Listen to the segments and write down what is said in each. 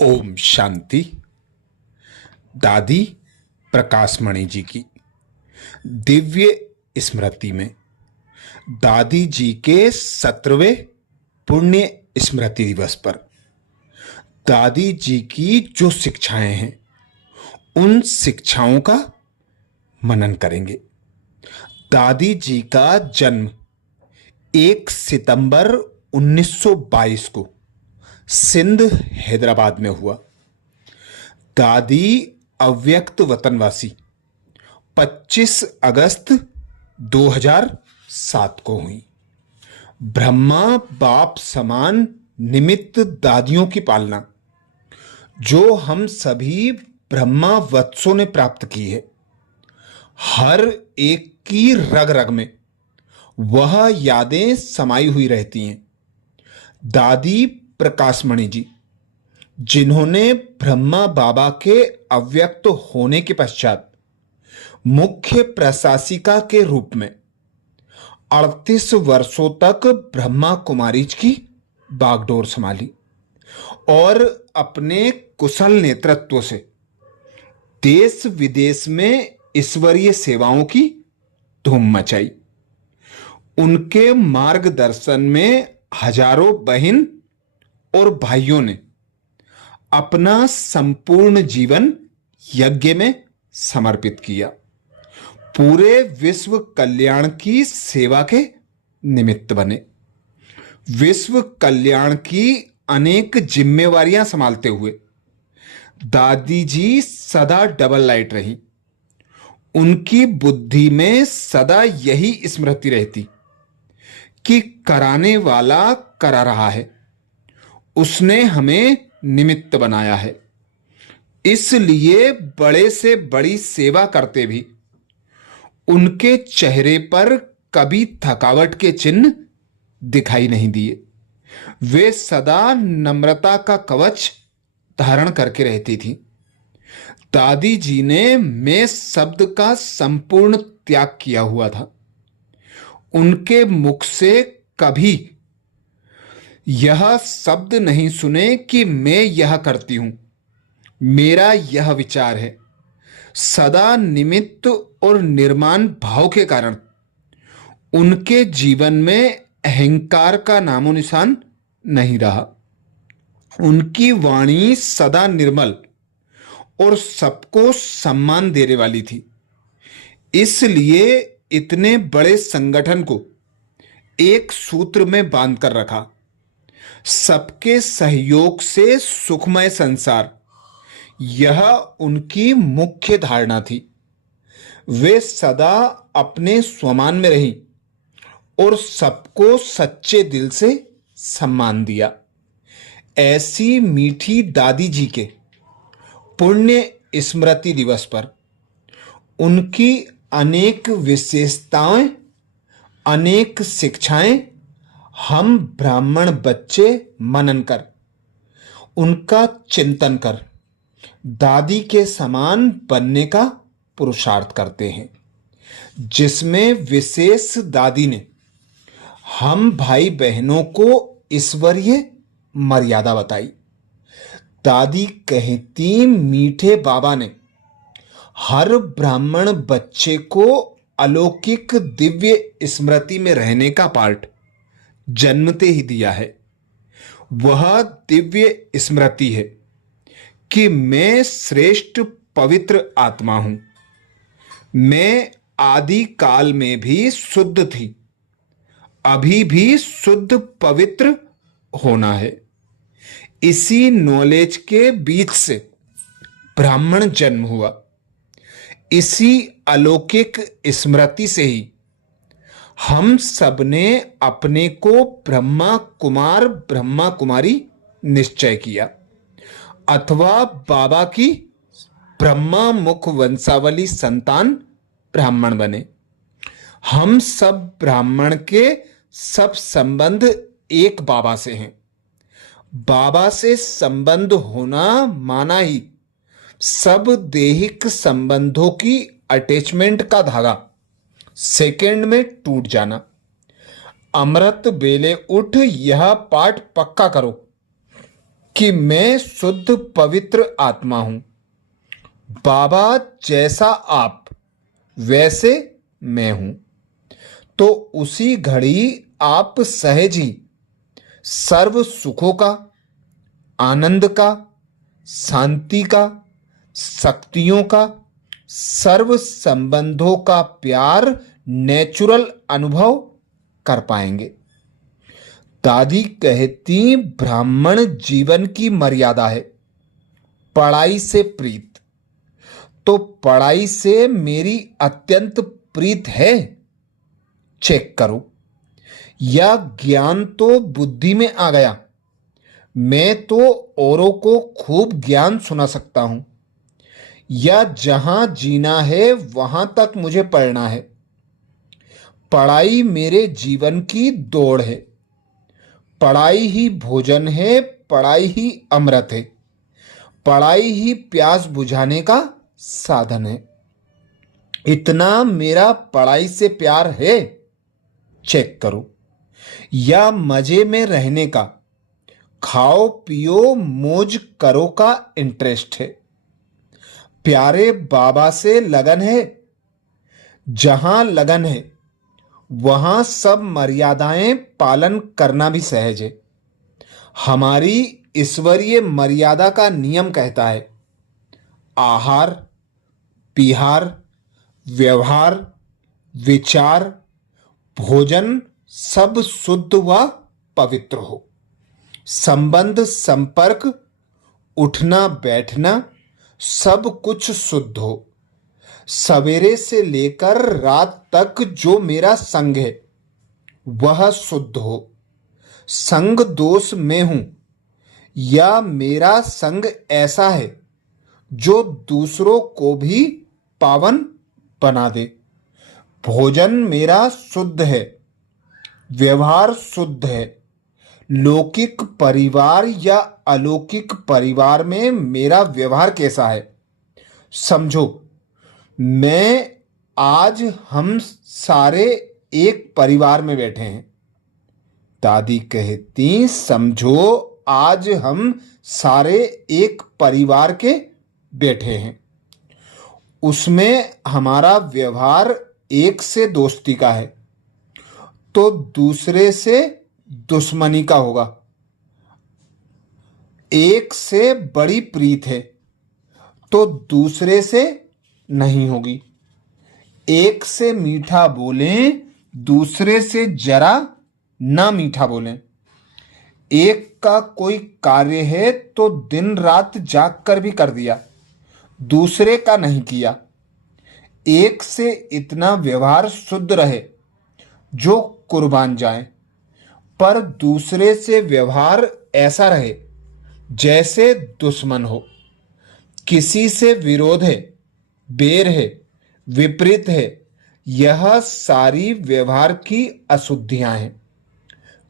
ओम शांति। दादी प्रकाशमणि जी की दिव्य स्मृति में दादी जी के 17वें पुण्य स्मृति दिवस पर दादी जी की जो शिक्षाएं हैं उन शिक्षाओं का मनन करेंगे। दादी जी का जन्म 1 सितंबर 1922 को सिंध हैदराबाद में हुआ। दादी अव्यक्त वतनवासी 25 अगस्त 2007 को हुई। ब्रह्मा बाप समान निमित्त दादियों की पालना जो हम सभी ब्रह्मा वत्सों ने प्राप्त की है, हर एक की रग रग में वह यादें समाई हुई रहती हैं। दादी प्रकाशमणि जी, जिन्होंने ब्रह्मा बाबा के अव्यक्त होने के पश्चात मुख्य प्रशासिका के रूप में 38 वर्षों तक ब्रह्मा कुमारीज की बागडोर संभाली और अपने कुशल नेतृत्व से देश विदेश में ईश्वरीय सेवाओं की धूम मचाई। उनके मार्गदर्शन में हजारों बहन और भाइयों ने अपना संपूर्ण जीवन यज्ञ में समर्पित किया, पूरे विश्व कल्याण की सेवा के निमित्त बने। विश्व कल्याण की अनेक जिम्मेवारियां संभालते हुए दादी जी सदा डबल लाइट रही। उनकी बुद्धि में सदा यही स्मृति रहती कि कराने वाला करा रहा है, उसने हमें निमित्त बनाया है। इसलिए बड़े से बड़ी सेवा करते भी उनके चेहरे पर कभी थकावट के चिन्ह दिखाई नहीं दिए। वे सदा नम्रता का कवच धारण करके रहती थी। दादी जी ने मैं शब्द का संपूर्ण त्याग किया हुआ था। उनके मुख से कभी यह शब्द नहीं सुने कि मैं यह करती हूं, मेरा यह विचार है। सदा निमित्त और निर्माण भाव के कारण उनके जीवन में अहंकार का नामो निशान नहीं रहा। उनकी वाणी सदा निर्मल और सबको सम्मान देने वाली थी। इसलिए इतने बड़े संगठन को एक सूत्र में बांधकर रखा। सबके सहयोग से सुखमय संसार, यह उनकी मुख्य धारणा थी। वे सदा अपने स्वमान में रही और सबको सच्चे दिल से सम्मान दिया। ऐसी मीठी दादी जी के पुण्य स्मृति दिवस पर उनकी अनेक विशेषताएं, अनेक शिक्षाएं हम ब्राह्मण बच्चे मनन कर, उनका चिंतन कर दादी के समान बनने का पुरुषार्थ करते हैं, जिसमें विशेष दादी ने हम भाई बहनों को ईश्वरीय मर्यादा बताई। दादी कहती, मीठे बाबा ने हर ब्राह्मण बच्चे को अलौकिक दिव्य स्मृति में रहने का पाठ जन्मते ही दिया है। वह दिव्य स्मृति है कि मैं श्रेष्ठ पवित्र आत्मा हूं। मैं आदि काल में भी शुद्ध थी, अभी भी शुद्ध पवित्र होना है। इसी नॉलेज के बीच से ब्राह्मण जन्म हुआ। इसी अलौकिक स्मृति से ही हम सबने अपने को ब्रह्मा कुमार ब्रह्मा कुमारी निश्चय किया, अथवा बाबा की ब्रह्मा मुख वंशावली संतान ब्राह्मण बने। हम सब ब्राह्मण के सब संबंध एक बाबा से हैं। बाबा से संबंध होना माना ही सब दैहिक संबंधों की अटैचमेंट का धागा सेकंड में टूट जाना। अमृत बेले उठ यह पाठ पक्का करो कि मैं शुद्ध पवित्र आत्मा हूं। बाबा जैसा आप वैसे मैं हूं। तो उसी घड़ी आप सहज ही सर्व सुखों का, आनंद का, शांति का, शक्तियों का, सर्व संबंधों का प्यार नेचुरल अनुभव कर पाएंगे। दादी कहती ब्राह्मण जीवन की मर्यादा है पढ़ाई से प्रीत। तो पढ़ाई से मेरी अत्यंत प्रीत है, चेक करो। या ज्ञान तो बुद्धि में आ गया, मैं तो औरों को खूब ज्ञान सुना सकता हूं। या जहां जीना है वहां तक मुझे पढ़ना है। पढ़ाई मेरे जीवन की दौड़ है। पढ़ाई ही भोजन है, पढ़ाई ही अमृत है, पढ़ाई ही प्यास बुझाने का साधन है। इतना मेरा पढ़ाई से प्यार है, चेक करो। या मजे में रहने का, खाओ पियो मौज करो का इंटरेस्ट है। प्यारे बाबा से लगन है। जहां लगन है वहां सब मर्यादाएं पालन करना भी सहज है। हमारी ईश्वरीय मर्यादा का नियम कहता है आहार, विहार, व्यवहार, विचार, भोजन सब शुद्ध व पवित्र हो। संबंध, संपर्क, उठना बैठना सब कुछ शुद्ध हो। सवेरे से लेकर रात तक जो मेरा संग है वह शुद्ध हो। संग दोष में हूं या मेरा संग ऐसा है जो दूसरों को भी पावन बना दे। भोजन मेरा शुद्ध है, व्यवहार शुद्ध है। लौकिक परिवार या अलौकिक परिवार में मेरा व्यवहार कैसा है समझो। मैं आज हम सारे एक परिवार में बैठे हैं। दादी कहती समझो आज हम सारे एक परिवार के बैठे हैं। उसमें हमारा व्यवहार एक से दोस्ती का है तो दूसरे से दुश्मनी का होगा। एक से बड़ी प्रीत है तो दूसरे से नहीं होगी। एक से मीठा बोलें, दूसरे से जरा ना मीठा बोलें। एक का कोई कार्य है तो दिन रात जाग कर भी कर दिया, दूसरे का नहीं किया। एक से इतना व्यवहार शुद्ध रहे जो कुर्बान जाए, पर दूसरे से व्यवहार ऐसा रहे जैसे दुश्मन हो। किसी से विरोध है, बैर है, विपरीत है, यह सारी व्यवहार की अशुद्धियां हैं।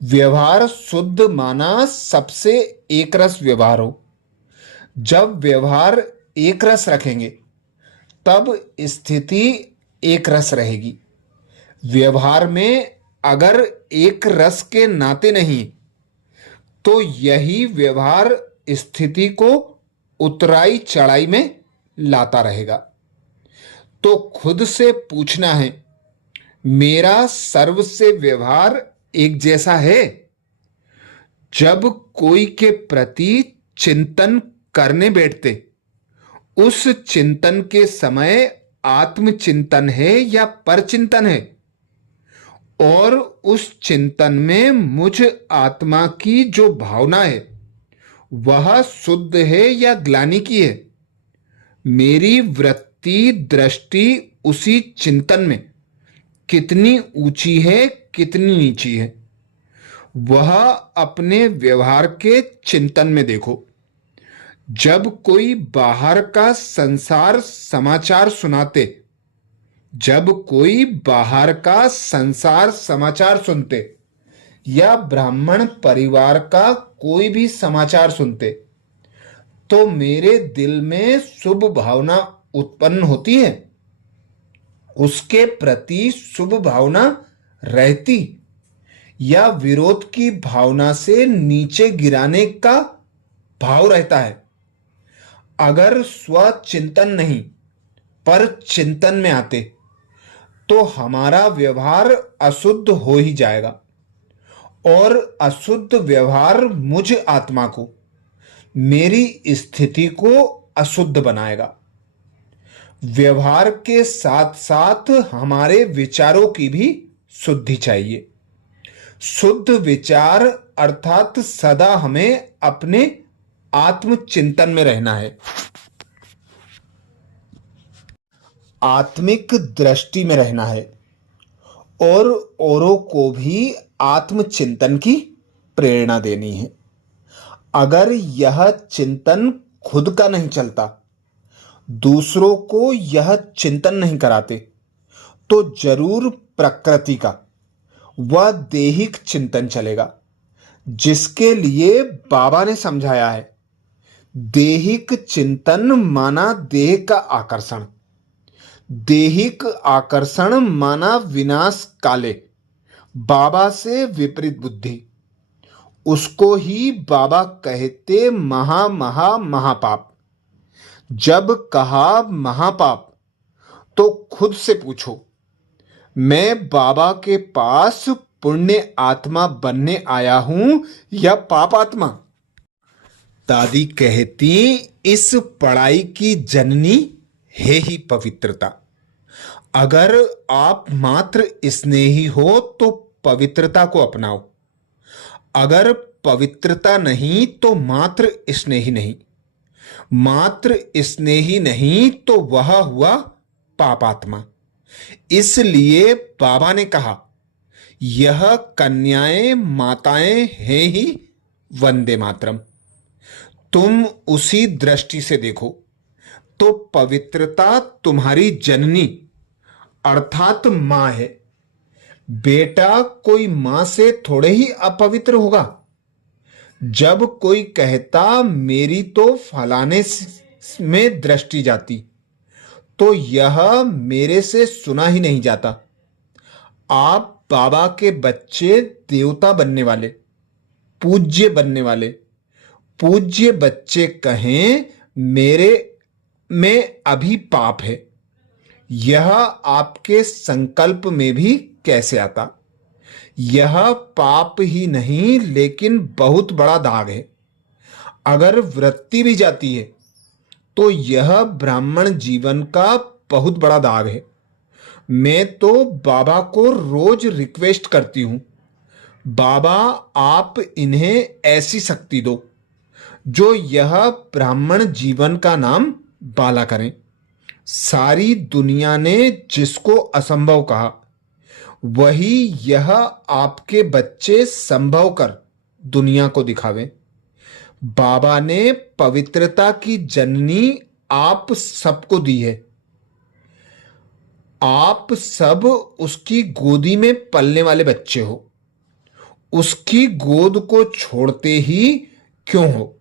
व्यवहार शुद्ध माना सबसे एक रस व्यवहार हो। जब व्यवहार एक रस रखेंगे तब स्थिति एक रस रहेगी। व्यवहार में अगर एक रस के नाते नहीं तो यही व्यवहार स्थिति को उतराई चढ़ाई में लाता रहेगा। तो खुद से पूछना है मेरा सर्व से व्यवहार एक जैसा है। जब कोई के प्रति चिंतन करने बैठते उस चिंतन के समय आत्मचिंतन है या परचिंतन है, और उस चिंतन में मुझ आत्मा की जो भावना है वह शुद्ध है या ग्लानि की है। मेरी वृत्ति दृष्टि उसी चिंतन में कितनी ऊंची है कितनी नीची है वह अपने व्यवहार के चिंतन में देखो। जब कोई बाहर का संसार समाचार सुनाते, जब कोई बाहर का संसार समाचार सुनते या ब्राह्मण परिवार का कोई भी समाचार सुनते तो मेरे दिल में शुभ भावना उत्पन्न होती है, उसके प्रति शुभ भावना रहती, या विरोध की भावना से नीचे गिराने का भाव रहता है। अगर स्वचिंतन नहीं पर चिंतन में आते तो हमारा व्यवहार अशुद्ध हो ही जाएगा, और अशुद्ध व्यवहार मुझ आत्मा को, मेरी स्थिति को अशुद्ध बनाएगा। व्यवहार के साथ साथ हमारे विचारों की भी शुद्धि चाहिए। शुद्ध विचार अर्थात सदा हमें अपने आत्मचिंतन में रहना है, आत्मिक दृष्टि में रहना है, और औरों को भी आत्मचिंतन की प्रेरणा देनी है। अगर यह चिंतन खुद का नहीं चलता, दूसरों को यह चिंतन नहीं कराते, तो जरूर प्रकृति का वह देहिक चिंतन चलेगा, जिसके लिए बाबा ने समझाया है। देहिक चिंतन माना देह का आकर्षण, देहिक आकर्षण माना विनाश काले, बाबा से विपरीत बुद्धि। उसको ही बाबा कहते महापाप। जब कहा महापाप तो खुद से पूछो, मैं बाबा के पास पुण्य आत्मा बनने आया हूं या पाप आत्मा? दादी कहती, इस पढ़ाई की जननी है ही पवित्रता। अगर आप मात्र स्नेही हो तो पवित्रता को अपनाओ, अगर पवित्रता नहीं तो मात्र स्नेही नहीं, मात्र स्नेही नहीं तो वह हुआ पापात्मा। इसलिए बाबा ने कहा, यह कन्याएं माताएं हैं ही वंदे मातरम। तुम उसी दृष्टि से देखो तो पवित्रता तुम्हारी जननी अर्थात मां है। बेटा कोई मां से थोड़े ही अपवित्र होगा। जब कोई कहता मेरी तो फलाने में दृष्टि जाती, तो यह मेरे से सुना ही नहीं जाता। आप बाबा के बच्चे देवता बनने वाले, पूज्य बनने वाले, पूज्य बच्चे कहें मेरे में अभी पाप है, यह आपके संकल्प में भी कैसे आता? यह पाप ही नहीं लेकिन बहुत बड़ा दाग है। अगर वृत्ति भी जाती है तो यह ब्राह्मण जीवन का बहुत बड़ा दाग है। मैं तो बाबा को रोज रिक्वेस्ट करती हूं, बाबा आप इन्हें ऐसी शक्ति दो जो यह ब्राह्मण जीवन का नाम बाला करें। सारी दुनिया ने जिसको असंभव कहा, वही यह आपके बच्चे संभव कर दुनिया को दिखावे। बाबा ने पवित्रता की जननी आप सबको दी है। आप सब उसकी गोदी में पलने वाले बच्चे हो। उसकी गोद को छोड़ते ही क्यों हो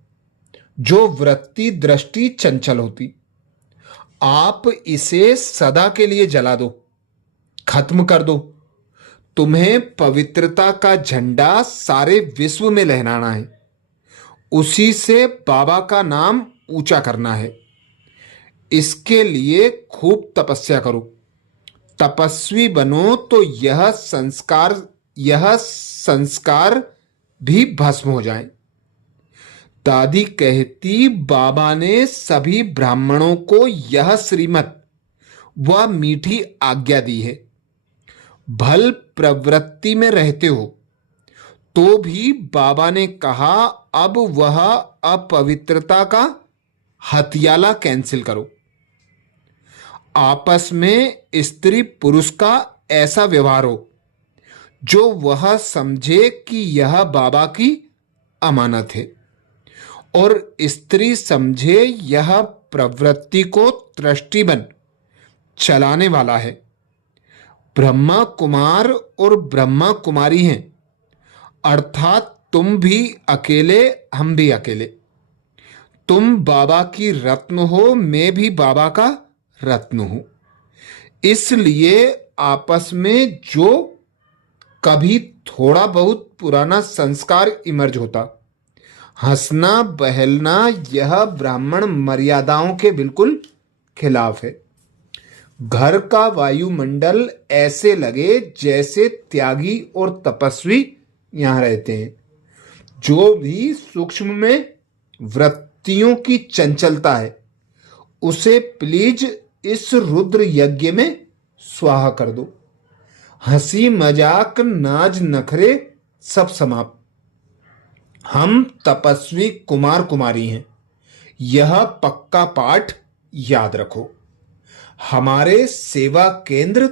जो वृत्ति दृष्टि चंचल होती? आप इसे सदा के लिए जला दो, खत्म कर दो। तुम्हें पवित्रता का झंडा सारे विश्व में लहराना है, उसी से बाबा का नाम ऊंचा करना है। इसके लिए खूब तपस्या करो, तपस्वी बनो तो यह संस्कार भी भस्म हो जाए। दादी कहती, बाबा ने सभी ब्राह्मणों को यह श्रीमत व मीठी आज्ञा दी है। भल प्रवृत्ति में रहते हो तो भी बाबा ने कहा अब वह अपवित्रता का हथियाला कैंसिल करो। आपस में स्त्री पुरुष का ऐसा व्यवहार हो जो वह समझे कि यह बाबा की अमानत है, और स्त्री समझे यह प्रवृत्ति को दृष्टि बन चलाने वाला है। ब्रह्मा कुमार और ब्रह्मा कुमारी हैं, अर्थात तुम भी अकेले हम भी अकेले। तुम बाबा की रत्न हो, मैं भी बाबा का रत्न हूं। इसलिए आपस में जो कभी थोड़ा बहुत पुराना संस्कार इमर्ज होता, हंसना बहलना यह ब्राह्मण मर्यादाओं के बिल्कुल खिलाफ है। घर का वायुमंडल ऐसे लगे जैसे त्यागी और तपस्वी यहां रहते हैं। जो भी सूक्ष्म में वृत्तियों की चंचलता है उसे प्लीज इस रुद्र यज्ञ में स्वाहा कर दो। हंसी मजाक नाज नखरे सब समाप्त। हम तपस्वी कुमार कुमारी हैं, यह पक्का पाठ याद रखो। हमारे सेवा केंद्र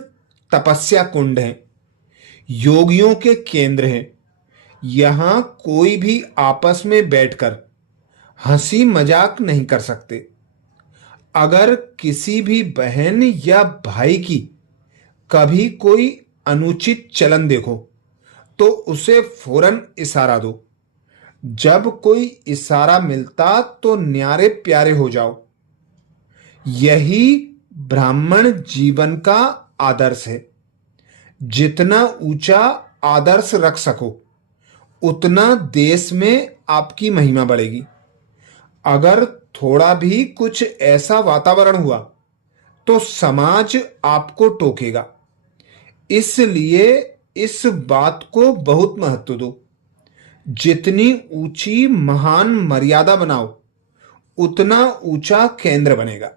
तपस्या कुंड हैं, योगियों के केंद्र हैं। यहां कोई भी आपस में बैठकर हंसी मजाक नहीं कर सकते। अगर किसी भी बहन या भाई की कभी कोई अनुचित चलन देखो तो उसे फौरन इशारा दो। जब कोई इशारा मिलता तो न्यारे प्यारे हो जाओ। यही ब्राह्मण जीवन का आदर्श है। जितना ऊंचा आदर्श रख सको उतना देश में आपकी महिमा बढ़ेगी। अगर थोड़ा भी कुछ ऐसा वातावरण हुआ तो समाज आपको टोकेगा। इसलिए इस बात को बहुत महत्व दो। जितनी ऊंची महान मर्यादा बनाओ उतना ऊंचा केंद्र बनेगा।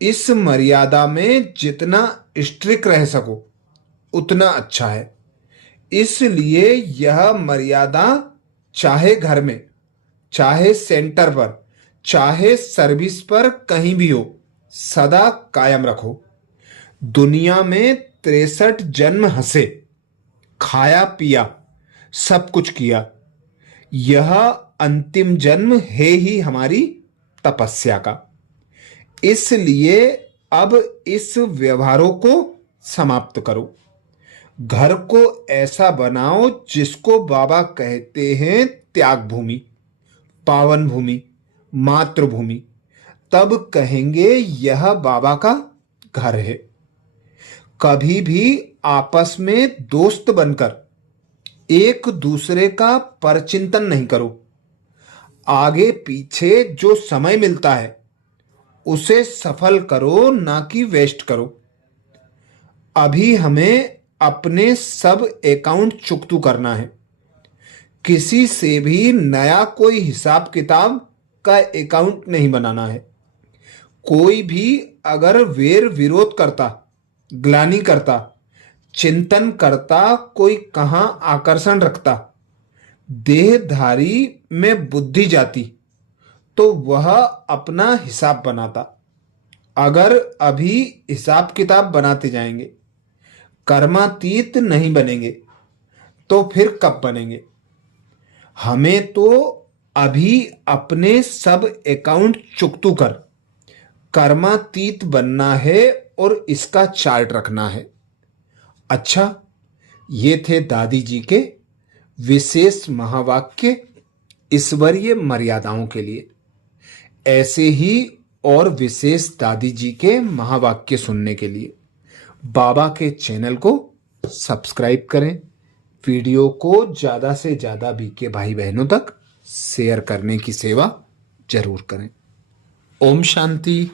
इस मर्यादा में जितना स्ट्रिक्ट रह सको उतना अच्छा है। इसलिए यह मर्यादा चाहे घर में, चाहे सेंटर पर, चाहे सर्विस पर, कहीं भी हो, सदा कायम रखो। दुनिया में 63 जन्म हंसे, खाया पिया, सब कुछ किया। यह अंतिम जन्म है ही हमारी तपस्या का। इसलिए अब इस व्यवहारों को समाप्त करो। घर को ऐसा बनाओ जिसको बाबा कहते हैं त्याग भूमि, पावन भूमि, मातृभूमि। तब कहेंगे यह बाबा का घर है। कभी भी आपस में दोस्त बनकर एक दूसरे का परचिंतन नहीं करो। आगे पीछे जो समय मिलता है उसे सफल करो, ना कि वेस्ट करो। अभी हमें अपने सब अकाउंट चुकतू करना है। किसी से भी नया कोई हिसाब किताब का अकाउंट नहीं बनाना है। कोई भी अगर वेर विरोध करता, ग्लानि करता, चिंतन करता, कोई कहां आकर्षण रखता, देहधारी में बुद्धि जाती, तो वह अपना हिसाब बनाता। अगर अभी हिसाब किताब बनाते जाएंगे, कर्मातीत नहीं बनेंगे, तो फिर कब बनेंगे? हमें तो अभी अपने सब अकाउंट चुकतू कर कर्मातीत बनना है और इसका चार्ट रखना है। अच्छा, ये थे दादी जी के विशेष महावाक्य ईश्वरीय मर्यादाओं के लिए। ऐसे ही और विशेष दादी जी के महावाक्य सुनने के लिए बाबा के चैनल को सब्सक्राइब करें। वीडियो को ज़्यादा से ज़्यादा बीके भाई बहनों तक शेयर करने की सेवा जरूर करें। ओम शांति।